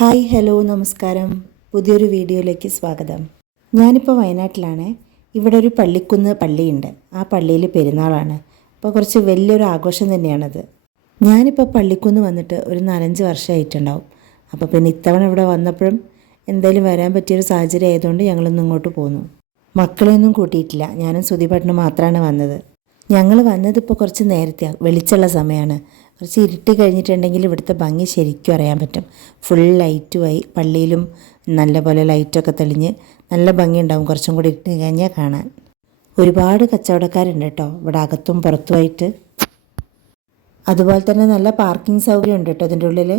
Hi hello നമസ്കാരം. പുതിയൊരു വീഡിയോയിലേക്ക് സ്വാഗതം. ഞാനിപ്പോൾ വയനാട്ടിലാണ്. ഇവിടെ ഒരു പള്ളിക്കുന്ന് പള്ളിയുണ്ട്. ആ പള്ളിയിൽ പെരുന്നാളാണ്. അപ്പോൾ കുറച്ച് വലിയൊരു ആഘോഷം തന്നെയാണത്. ഞാനിപ്പോൾ പള്ളിക്കുന്ന് വന്നിട്ട് ഒരു നാലഞ്ച് വർഷമായിട്ടുണ്ടാവും അപ്പോൾ പിന്നെ ഇത്തവണ ഇവിടെ വന്നപ്പോഴും എന്തായാലും വരാൻ പറ്റിയൊരു സാഹചര്യം ആയതുകൊണ്ട് ഞങ്ങളൊന്നും ഇങ്ങോട്ട് പോന്നു. മക്കളെയൊന്നും കൂട്ടിയിട്ടില്ല. ഞാനും സുധിപട്ടനും മാത്രമാണ് വന്നത്. ഞങ്ങൾ വന്നതിപ്പോൾ കുറച്ച് നേരത്തെ വെളിച്ചുള്ള സമയമാണ് കുറച്ച് ഇരുട്ട് കഴിഞ്ഞിട്ടുണ്ടെങ്കിൽ ഇവിടുത്തെ ഭംഗി ശരിക്കും അറിയാൻ പറ്റും. ഫുൾ ലൈറ്റുമായി പള്ളിയിലും നല്ലപോലെ ലൈറ്റൊക്കെ തെളിഞ്ഞ് നല്ല ഭംഗിയുണ്ടാവും കുറച്ചും കൂടി ഇട്ട് കഴിഞ്ഞാൽ കാണാൻ. ഒരുപാട് കച്ചവടക്കാരുണ്ട് കേട്ടോ. ഇവിടെ അകത്തും പുറത്തുമായിട്ട് അതുപോലെ തന്നെ നല്ല പാർക്കിംഗ് സൗകര്യം ഉണ്ട് കേട്ടോ അതിന്റെ ഉള്ളിൽ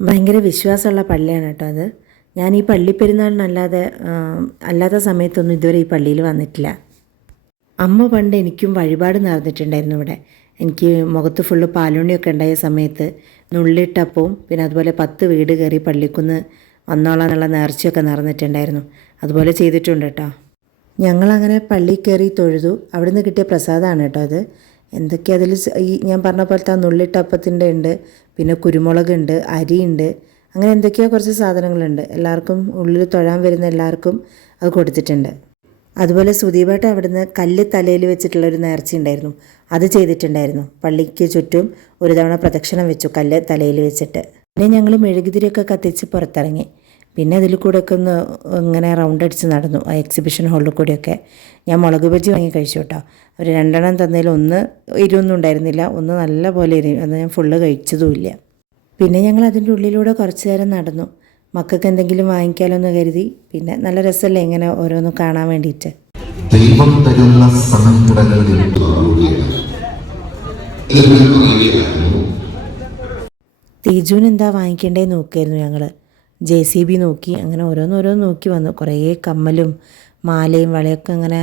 ഭയങ്കര വിശ്വാസമുള്ള പള്ളിയാണ് കേട്ടോ അത്. ഞാൻ ഈ പള്ളി പെരുന്നാളിനല്ലാതെ അല്ലാത്ത സമയത്തൊന്നും ഇതുവരെ ഈ പള്ളിയിൽ വന്നിട്ടില്ല. അമ്മ പണ്ട് എനിക്കും വഴിപാട് നടന്നിട്ടുണ്ടായിരുന്നു ഇവിടെ. എനിക്ക് മുഖത്ത് ഫുള്ള് പാലുണ്ണിയൊക്കെ ഉണ്ടായ സമയത്ത് നുള്ളിട്ടപ്പവും പിന്നെ അതുപോലെ പത്ത് വീട് കയറി പള്ളിക്കുന്ന് വന്നോളാന്നുള്ള നേർച്ചയൊക്കെ നടന്നിട്ടുണ്ടായിരുന്നു. അതുപോലെ ചെയ്തിട്ടുണ്ട് കേട്ടോ. ഞങ്ങളങ്ങനെ പള്ളി കയറി തൊഴുതു. അവിടുന്ന് കിട്ടിയ പ്രസാദമാണ് കേട്ടോ അത്. എന്തൊക്കെ അതിൽ ഈ ഞാൻ പറഞ്ഞ പോലത്തെ ആ നുള്ളിട്ടപ്പത്തിന്റെ ഉണ്ട് പിന്നെ കുരുമുളകുണ്ട് അരിയുണ്ട് അങ്ങനെ എന്തൊക്കെയോ കുറച്ച് സാധനങ്ങളുണ്ട്. എല്ലാവർക്കും ഉള്ളിൽ തൊഴാൻ വരുന്ന എല്ലാവർക്കും അത് കൊടുത്തിട്ടുണ്ട്. അതുപോലെ സുദീപേട്ട അവിടുന്ന് കല്ല് തലയിൽ വെച്ചിട്ടുള്ള ഒരു നേർച്ച ഉണ്ടായിരുന്നു. അത് ചെയ്തിട്ടുണ്ടായിരുന്നു. പള്ളിക്ക് ചുറ്റും ഒരു തവണ പ്രദക്ഷിണം വെച്ചു കല്ല് തലയിൽ വെച്ചിട്ട്. പിന്നെ ഞങ്ങൾ മെഴുകുതിരിയൊക്കെ കത്തിച്ച് പുറത്തിറങ്ങി. പിന്നെ അതിൽ കൂടെ ഒക്കെ ഒന്ന് ഇങ്ങനെ റൗണ്ട് അടിച്ച് നടന്നു ആ എക്സിബിഷൻ ഹാളിൽ കൂടെയൊക്കെ. ഞാൻ മുളക് ബജി വാങ്ങി കഴിച്ചു കേട്ടോ. അവർ രണ്ടെണ്ണം തന്നതിൽ ഒന്ന് എരിവൊന്നും ഉണ്ടായിരുന്നില്ല. ഒന്ന് നല്ല പോലെ എരിയും അത് ഞാൻ ഫുള്ള് കഴിച്ചതുമില്ല പിന്നെ ഞങ്ങൾ അതിന്റെ ഉള്ളിലൂടെ കുറച്ച് നേരം നടന്നു. മക്കൾക്ക് എന്തെങ്കിലും വാങ്ങിക്കാലോ എന്ന് കരുതി. പിന്നെ നല്ല രസമല്ലേ ഇങ്ങനെ ഓരോന്നും കാണാൻ വേണ്ടിയിട്ട്. ദൈവം തരുന്ന സങ്കടങ്ങളിൽ തേജുവിന് എന്താ വാങ്ങിക്കേണ്ടേ നോക്കിയായിരുന്നു ഞങ്ങൾ ജെ സി ബി നോക്കി അങ്ങനെ ഓരോന്നോരോന്ന് നോക്കി വന്നു. കുറേ കമ്മലും മാലയും വളയൊക്കെ അങ്ങനെ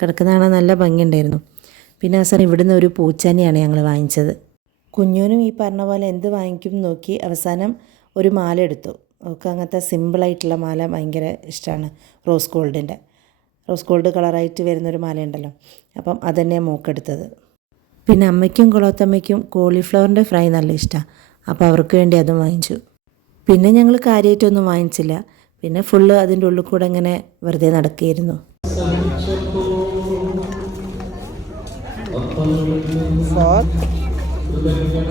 കിടക്കുന്നതാണ് നല്ല ഭംഗിയുണ്ടായിരുന്നു. പിന്നെ അവസാനം ഇവിടുന്ന് ഒരു പൂച്ചാനിയാണ് ഞങ്ങൾ വാങ്ങിച്ചത്. കുഞ്ഞോനും ഈ പറഞ്ഞ പോലെ എന്ത് വാങ്ങിക്കും നോക്കി അവസാനം ഒരു മാല എടുത്തു. അവൾക്ക് അങ്ങനത്തെ സിമ്പിളായിട്ടുള്ള മാല ഭയങ്കര ഇഷ്ടമാണ് റോസ് ഗോൾഡിന്റെ. റോസ് ഗോൾഡ് കളറായിട്ട് വരുന്നൊരു മാലയുണ്ടല്ലോ. അപ്പം അതന്നെ മൂക്കെടുത്തത്. പിന്നെ അമ്മയ്ക്കും കുളത്തമ്മയ്ക്കും കോളിഫ്ലവറിന്റെ ഫ്രൈ നല്ല ഇഷ്ടമാണ് അപ്പോൾ അവർക്ക് വേണ്ടി അതും വാങ്ങിച്ചു. പിന്നെ ഞങ്ങൾ കാര്യമായിട്ടൊന്നും വാങ്ങിച്ചില്ല. പിന്നെ ഫുള്ള് അതിന്റെ ഉള്ളിൽ കൂടെ ഇങ്ങനെ വെറുതെ നടക്കുകയായിരുന്നു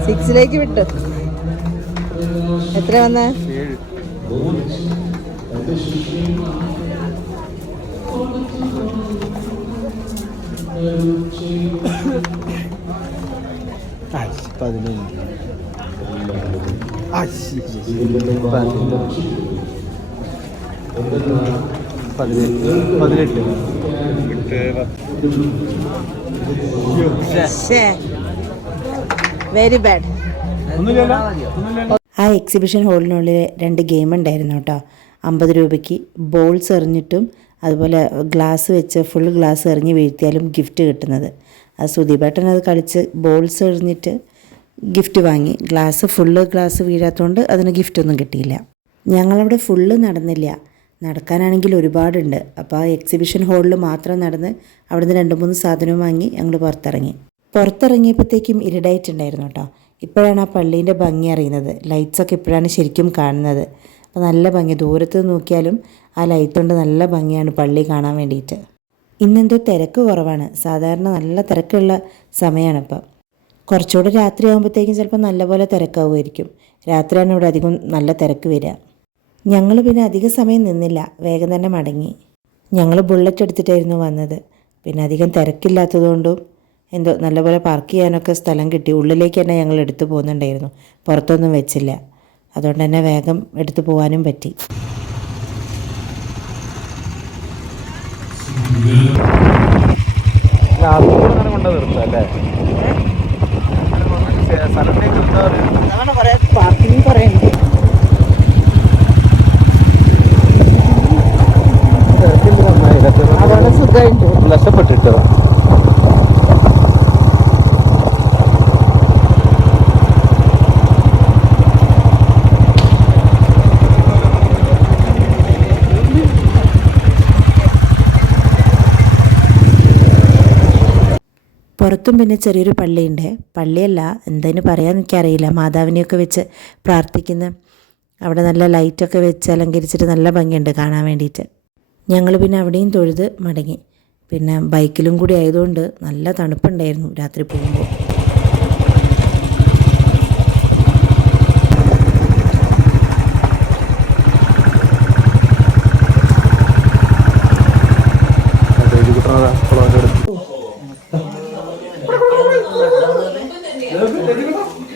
സിക്സിലേക്ക് വിട്ടു. എത്ര വന്ന? Bunun için ateş için şey- Ay, padre benim. Ay, padre. Padre, padre. Yok, güzel. Şey. Very bad. Bunu gel lan. Bunu gel. ആ എക്സിബിഷൻ ഹാളിനുള്ളിൽ രണ്ട് ഗെയിം ഉണ്ടായിരുന്നു കേട്ടോ അമ്പത് രൂപയ്ക്ക്. ബോൾസ് എറിഞ്ഞിട്ടും അതുപോലെ ഗ്ലാസ് വെച്ച് ഫുൾ ഗ്ലാസ് എറിഞ്ഞ് വീഴ്ത്തിയാലും ഗിഫ്റ്റ് കിട്ടുന്നത്. അത് സുദീപേട്ടൻ അത് കളിച്ച് ബോൾസ് എറിഞ്ഞിട്ട് ഗിഫ്റ്റ് വാങ്ങി. ഗ്ലാസ് ഫുള്ള് ഗ്ലാസ് വീഴാത്തതുകൊണ്ട് അതിന് ഗിഫ്റ്റൊന്നും കിട്ടിയില്ല. ഞങ്ങളവിടെ ഫുള്ള് നടന്നില്ല. നടക്കാനാണെങ്കിൽ ഒരുപാടുണ്ട്. അപ്പോൾ ആ എക്സിബിഷൻ ഹാളിൽ മാത്രം നടന്ന് അവിടുന്ന് രണ്ട് മൂന്ന് സാധനവും വാങ്ങി ഞങ്ങൾ പുറത്തിറങ്ങി. പുറത്തിറങ്ങിയപ്പോഴത്തേക്കും ഇരുടായിട്ടുണ്ടായിരുന്നു കേട്ടോ ഇപ്പോഴാണ് ആ പള്ളീന്റെ ഭംഗി അറിയുന്നത്. ലൈറ്റ്സൊക്കെ ഇപ്പോഴാണ് ശരിക്കും കാണുന്നത്. അപ്പോൾ നല്ല ഭംഗി. ദൂരത്ത് നോക്കിയാലും ആ ലൈറ്റ് കൊണ്ട് നല്ല ഭംഗിയാണ് പള്ളി കാണാൻ വേണ്ടിയിട്ട്. ഇന്നെന്തോ തിരക്ക് കുറവാണ്. സാധാരണ നല്ല തിരക്കുള്ള സമയമാണ് ഇപ്പം കുറച്ചുകൂടെ രാത്രി ആകുമ്പോഴത്തേക്കും ചിലപ്പോൾ നല്ലപോലെ തിരക്കാവുമായിരിക്കും. രാത്രിയാണ് ഇവിടെ അധികം നല്ല തിരക്ക് വരിക. ഞങ്ങൾ പിന്നെ അധിക സമയം നിന്നില്ല. വേഗം തന്നെ മടങ്ങി. ഞങ്ങൾ ബുള്ളറ്റ് എടുത്തിട്ടായിരുന്നു വന്നത്. പിന്നെ അധികം തിരക്കില്ലാത്തതുകൊണ്ടും എന്തോ നല്ലപോലെ പാർക്ക് ചെയ്യാനൊക്കെ സ്ഥലം കിട്ടി. ഉള്ളിലേക്ക് തന്നെ ഞങ്ങൾ എടുത്തു പോകുന്നുണ്ടായിരുന്നു. പുറത്തൊന്നും വെച്ചില്ല. അതുകൊണ്ട് തന്നെ വേഗം എടുത്തു പോകാനും പറ്റി. കൊണ്ട് നിർത്താം അല്ലേ? സ്ഥലത്തേക്ക് നിർത്താൻ അതാണ് കുറെ പാർക്കിംഗ് കുറെ ഉണ്ട് അതാണ് സുഖമായിട്ട് നഷ്ടപ്പെട്ടിട്ടോ പുറത്തും പിന്നെ ചെറിയൊരു പള്ളിയുണ്ട്. പള്ളിയല്ല എന്തതിന് പറയാൻ എനിക്കറിയില്ല. മാതാവിനെയൊക്കെ വെച്ച് പ്രാർത്ഥിക്കുന്ന. അവിടെ നല്ല ലൈറ്റൊക്കെ വെച്ച് അലങ്കരിച്ചിട്ട് നല്ല ഭംഗിയുണ്ട് കാണാൻ വേണ്ടിയിട്ട്. ഞങ്ങൾ പിന്നെ അവിടെയും തൊഴുത് മടങ്ങി. പിന്നെ ബൈക്കിലും കൂടി ആയതുകൊണ്ട് നല്ല തണുപ്പുണ്ടായിരുന്നു രാത്രി പോകുമ്പോൾ.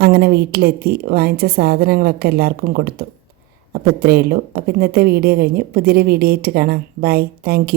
അങ്ങനെ വീട്ടിലെത്തി വാങ്ങിച്ച സാധനങ്ങളൊക്കെ എല്ലാവർക്കും കൊടുത്തു. അപ്പോൾ ഇത്രയേ ഉള്ളൂ. അപ്പോൾ ഇന്നത്തെ വീഡിയോ കഴിഞ്ഞ് പുതിയൊരു വീഡിയോ ആയിട്ട് കാണാം. Bye thank